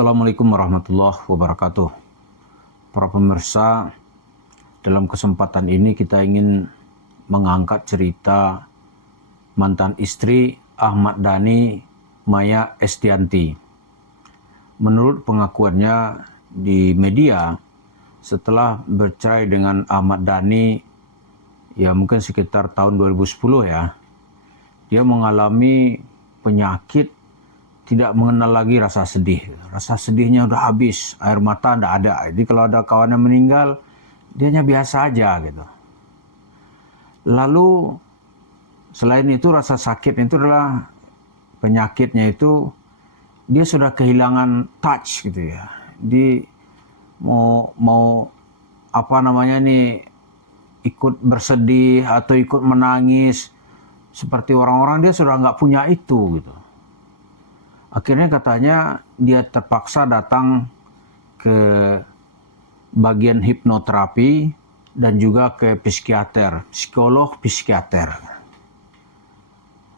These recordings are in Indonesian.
Assalamualaikum warahmatullahi wabarakatuh. Para pemirsa, dalam kesempatan ini kita ingin mengangkat cerita mantan istri Ahmad Dhani, Maya Estianty. Menurut pengakuannya di media, setelah bercerai dengan Ahmad Dhani, ya mungkin sekitar tahun 2010 ya, dia mengalami penyakit tidak mengenal lagi rasa sedih. Rasa sedihnya udah habis, air mata ndak ada. Jadi kalau ada kawannya meninggal, dianya biasa aja gitu. Lalu selain itu rasa sakit itu adalah penyakitnya itu dia sudah kehilangan touch gitu ya. Di mau apa namanya nih, ikut bersedih atau ikut menangis seperti orang-orang, dia sudah nggak punya itu gitu. Akhirnya katanya dia terpaksa datang ke bagian hipnoterapi dan juga ke psikolog psikiater.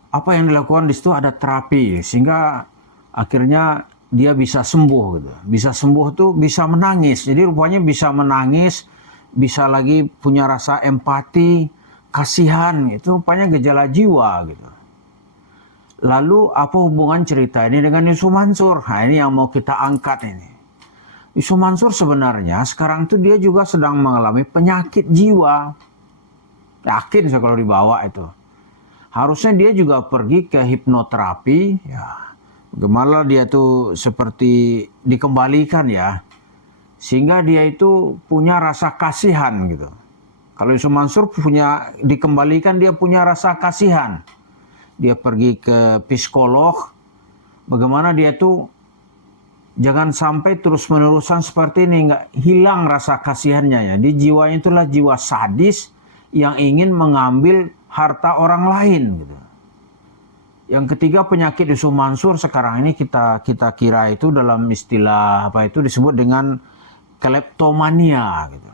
Apa yang dilakukan di situ ada terapi sehingga akhirnya dia bisa sembuh gitu. Bisa sembuh tuh bisa menangis. Jadi rupanya bisa menangis, bisa lagi punya rasa empati, kasihan. Itu rupanya gejala jiwa gitu. Lalu apa hubungan cerita ini dengan Yusuf Mansur? Nah ini yang mau kita angkat ini. Yusuf Mansur sebenarnya sekarang itu dia juga sedang mengalami penyakit jiwa. Yakin saya kalau dibawa itu. Harusnya dia juga pergi ke hipnoterapi. Ya, bagaimana dia tuh seperti dikembalikan ya. Sehingga dia itu punya rasa kasihan gitu. Kalau Yusuf Mansur punya dikembalikan, dia punya rasa kasihan. Dia pergi ke psikolog, bagaimana dia tuh jangan sampai terus-menerusan seperti ini, nggak hilang rasa kasihannya ya. Di jiwanya itulah jiwa sadis yang ingin mengambil harta orang lain gitu. Yang ketiga, penyakit Yusuf Mansur sekarang ini kita kira itu dalam istilah apa itu disebut dengan kleptomania gitu.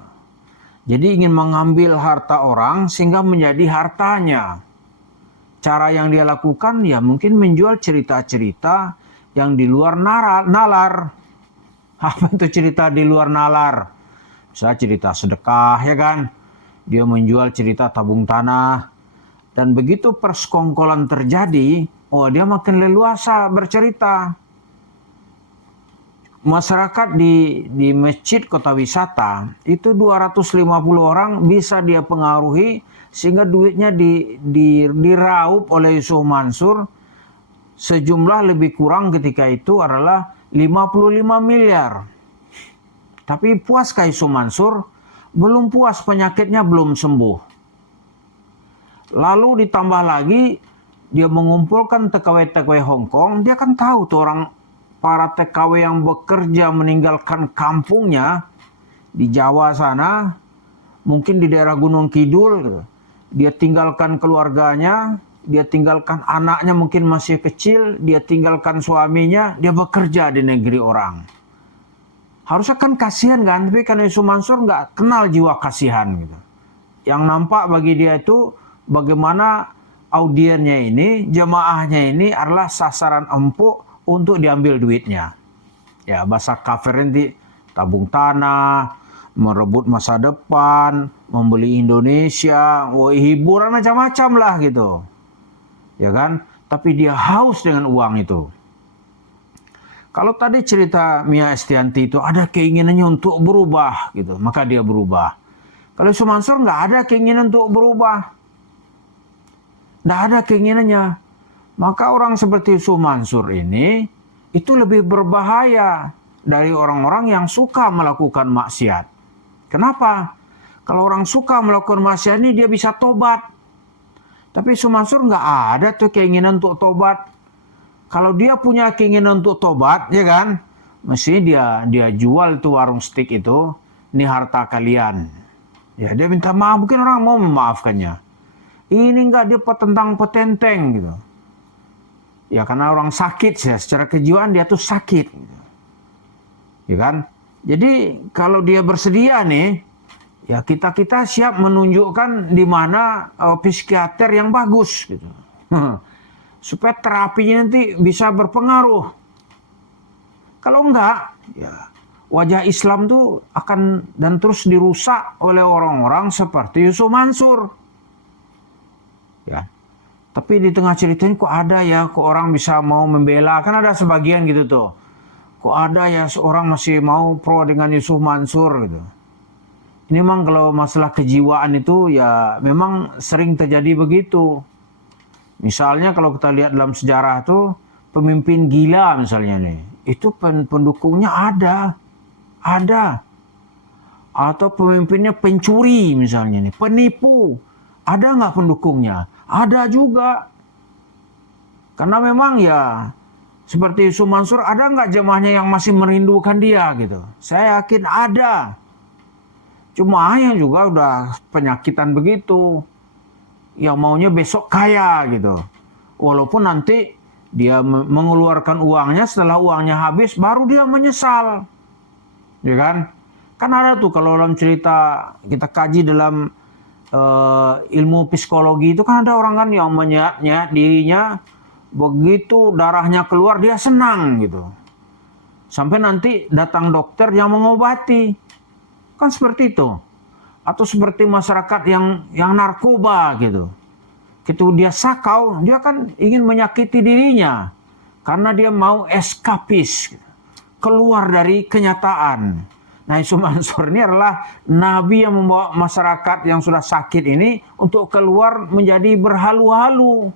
Jadi ingin mengambil harta orang sehingga menjadi hartanya. Cara yang dia lakukan ya mungkin menjual cerita-cerita yang di luar nalar. Apa itu cerita di luar nalar? Misalnya cerita sedekah ya kan. Dia menjual cerita tabung tanah. Dan begitu persekongkolan terjadi, dia makin leluasa bercerita. Masyarakat di masjid kota wisata itu 250 orang bisa dia pengaruhi sehingga duitnya diraup oleh Yusuf Mansur sejumlah lebih kurang ketika itu adalah 55 miliar. Tapi puaskah Yusuf Mansur? Belum puas, penyakitnya belum sembuh. Lalu ditambah lagi dia mengumpulkan TKW-TKW Hong Kong, dia kan tahu tuh para TKW yang bekerja meninggalkan kampungnya di Jawa sana, mungkin di daerah Gunung Kidul gitu. Dia tinggalkan keluarganya, dia tinggalkan anaknya mungkin masih kecil, dia tinggalkan suaminya, dia bekerja di negeri orang. Harusnya kan kasihan kan, tapi karena Yusuf Mansur nggak kenal jiwa kasihan gitu. Yang nampak bagi dia itu bagaimana audiennya ini, jemaahnya ini adalah sasaran empuk untuk diambil duitnya. Ya bahasa kafir nanti tabung tanah, merebut masa depan, membeli Indonesia, hiburan macam-macam lah gitu. Ya kan? Tapi dia haus dengan uang itu. Kalau tadi cerita Maya Estianty itu ada keinginannya untuk berubah gitu, maka dia berubah. Kalau Yusuf Mansur nggak ada keinginan untuk berubah. Nggak ada keinginannya. Maka orang seperti Yusuf Mansur ini itu lebih berbahaya dari orang-orang yang suka melakukan maksiat. Kenapa? Kalau orang suka melakukan maksiat ini dia bisa tobat. Tapi Yusuf Mansur nggak ada tuh keinginan untuk tobat. Kalau dia punya keinginan untuk tobat, ya kan? Mesti dia jual itu warung steak itu, ini harta kalian. Ya dia minta maaf, mungkin orang mau memaafkannya. Ini enggak, dia petentang petenteng gitu. Ya karena orang sakit ya, secara kejiwaan dia tuh sakit. Gitu. Ya kan? Jadi kalau dia bersedia nih, ya kita siap menunjukkan di mana psikiater yang bagus gitu. Supaya terapinya nanti bisa berpengaruh. Kalau enggak, ya wajah Islam tuh akan dan terus dirusak oleh orang-orang seperti Yusuf Mansur. Ya. Tapi di tengah ceritanya kok ada ya, kok orang bisa mau membela, kan ada sebagian gitu tuh. Kok ada ya seorang masih mau pro dengan Yusuf Mansur gitu. Ini memang kalau masalah kejiwaan itu ya memang sering terjadi begitu. Misalnya kalau kita lihat dalam sejarah tuh pemimpin gila misalnya nih, itu pendukungnya ada. Atau pemimpinnya pencuri misalnya nih, penipu, ada nggak pendukungnya? Ada juga. Karena memang ya seperti Yusuf Mansur, ada nggak jemaahnya yang masih merindukan dia gitu? Saya yakin ada. Cuma yang juga udah penyakitan begitu. Yang maunya besok kaya gitu. Walaupun nanti dia mengeluarkan uangnya, setelah uangnya habis baru dia menyesal. Ya kan? Kan ada tuh kalau dalam cerita kita kaji dalam ilmu psikologi itu kan ada orang kan yang menyat-nyat dirinya, begitu darahnya keluar dia senang gitu. Sampai nanti datang dokter yang mengobati. Kan seperti itu. Atau seperti masyarakat yang narkoba gitu. Ketika dia sakau, dia kan ingin menyakiti dirinya. Karena dia mau eskapis. Keluar dari kenyataan. Nah, Yusuf Mansur ini adalah nabi yang membawa masyarakat yang sudah sakit ini untuk keluar menjadi berhalu-halu.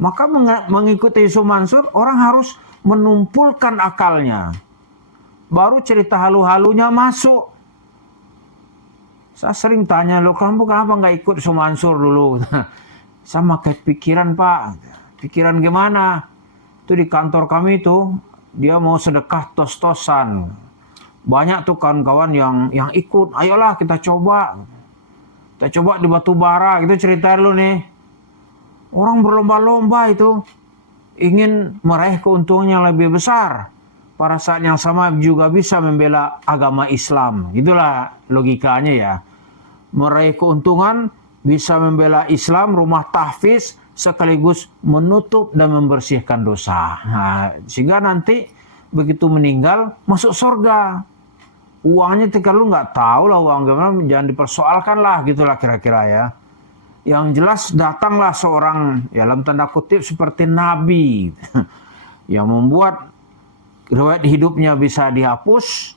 Maka mengikuti Yusuf Mansur, orang harus menumpulkan akalnya. Baru cerita halu-halunya masuk. Saya sering tanya, lo kamu kenapa nggak ikut Yusuf Mansur dulu? Sama kayak pikiran Pak. Pikiran gimana? Itu di kantor kami itu, dia mau sedekah tos-tosan. Banyak tuh kawan-kawan yang ikut. Ayolah kita coba. Kita coba di batu bara. Gitu cerita dulu nih. Orang berlomba-lomba itu. Ingin meraih keuntungan yang lebih besar. Pada saat yang sama juga bisa membela agama Islam. Itulah logikanya ya. Meraih keuntungan, bisa membela Islam, rumah tahfiz, sekaligus menutup dan membersihkan dosa. Nah, sehingga nanti begitu meninggal masuk surga. Uangnya kalau nggak tahu lah uang gimana, jangan dipersoalkan lah gitulah kira-kira ya. Yang jelas datanglah seorang ya, dalam tanda kutip seperti nabi yang membuat riwayat hidupnya bisa dihapus,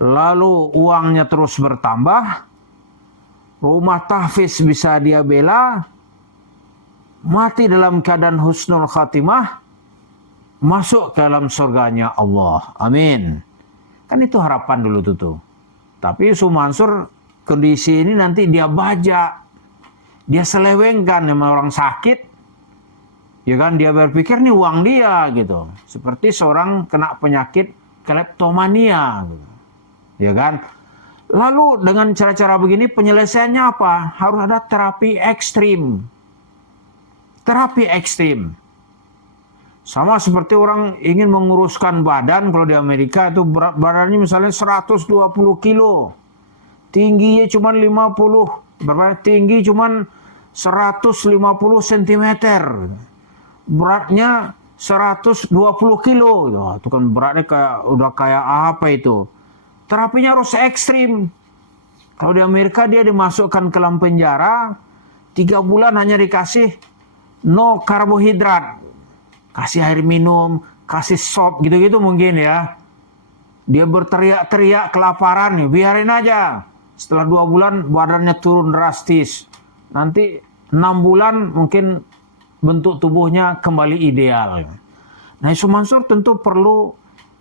lalu uangnya terus bertambah, rumah tahfiz bisa dia bela, mati dalam keadaan husnul khatimah, masuk ke dalam surganya Allah. Amin. Kan itu harapan dulu tuh. Tapi Yusuf Mansur kondisi ini nanti dia bajak. Dia selewengkan sama orang sakit. Ya kan, dia berpikir nih uang dia gitu. Seperti seorang kena penyakit kleptomania gitu. Ya kan? Lalu dengan cara-cara begini penyelesaiannya apa? Harus ada terapi ekstrim. Terapi ekstrim. Sama seperti orang ingin menguruskan badan, kalau di Amerika itu berat badannya misalnya 120 kilo. Tingginya cuma 50, berapa? Tinggi cuma 150 cm. Beratnya 120 kilo. Itu kan beratnya udah kayak apa itu. Terapinya harus ekstrim. Kalau di Amerika dia dimasukkan ke dalam penjara, 3 bulan hanya dikasih no karbohidrat. Kasih air minum, kasih sop gitu-gitu mungkin ya. Dia berteriak-teriak kelaparan nih, biarin aja. Setelah 2 bulan badannya turun drastis. Nanti 6 bulan mungkin bentuk tubuhnya kembali ideal. Nah, Yusuf Mansur tentu perlu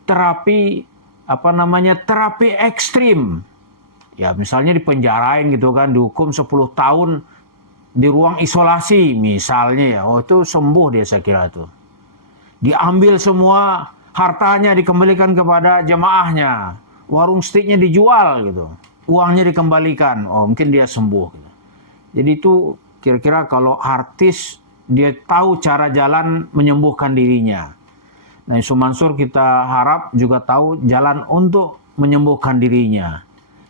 terapi terapi ekstrim. Ya misalnya dipenjarain gitu kan, dihukum 10 tahun di ruang isolasi misalnya ya. Oh itu sembuh dia saya kira itu. Diambil semua hartanya dikembalikan kepada jemaahnya. Warung steaknya dijual gitu. Uangnya dikembalikan. Oh mungkin dia sembuh gitu. Jadi itu kira-kira kalau artis dia tahu cara jalan menyembuhkan dirinya. Nah Yusuf Mansur kita harap juga tahu jalan untuk menyembuhkan dirinya.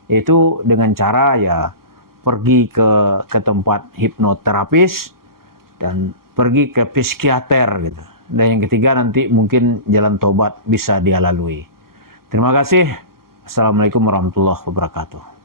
Yaitu dengan cara ya pergi ke tempat hipnoterapis dan pergi ke psikiater gitu. dan yang ketiga nanti mungkin jalan tobat bisa dia lalui. Terima kasih. Assalamualaikum warahmatullahi wabarakatuh.